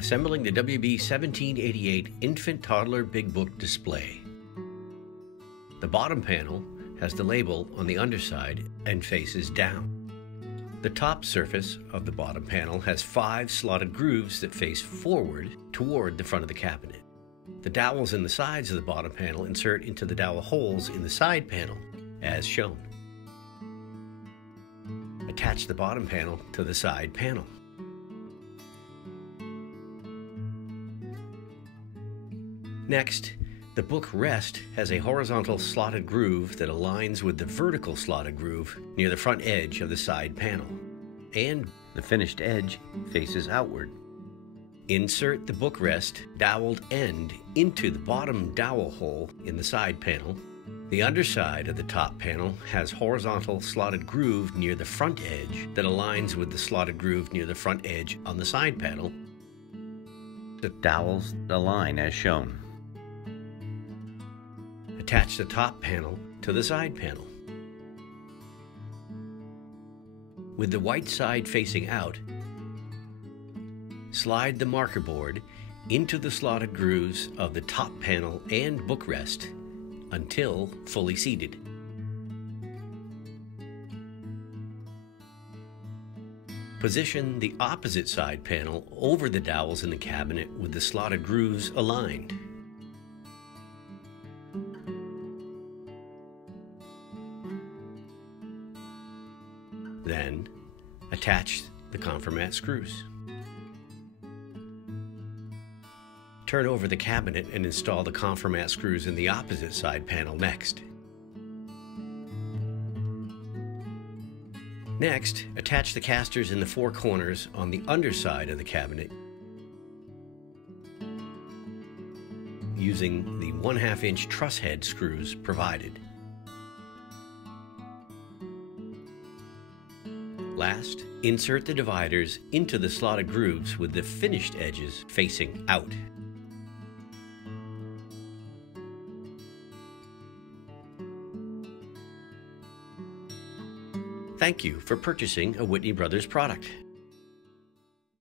Assembling the WB1788 Infant Toddler Big Book Display. The bottom panel has the label on the underside and faces down. The top surface of the bottom panel has 5 slotted grooves that face forward toward the front of the cabinet. The dowels in the sides of the bottom panel insert into the dowel holes in the side panel, as shown. Attach the bottom panel to the side panel. Next, the book rest has a horizontal slotted groove that aligns with the vertical slotted groove near the front edge of the side panel, and the finished edge faces outward. Insert the book rest doweled end into the bottom dowel hole in the side panel. The underside of the top panel has horizontal slotted groove near the front edge that aligns with the slotted groove near the front edge on the side panel. The dowels align as shown. Attach the top panel to the side panel. With the white side facing out, slide the marker board into the slotted grooves of the top panel and book rest until fully seated. Position the opposite side panel over the dowels in the cabinet with the slotted grooves aligned. Then, attach the conformat screws. Turn over the cabinet and install the conformat screws in the opposite side panel next. Next, attach the casters in the 4 corners on the underside of the cabinet using the 1/2 inch truss head screws provided. Last, insert the dividers into the slotted grooves with the finished edges facing out. Thank you for purchasing a Whitney Brothers product.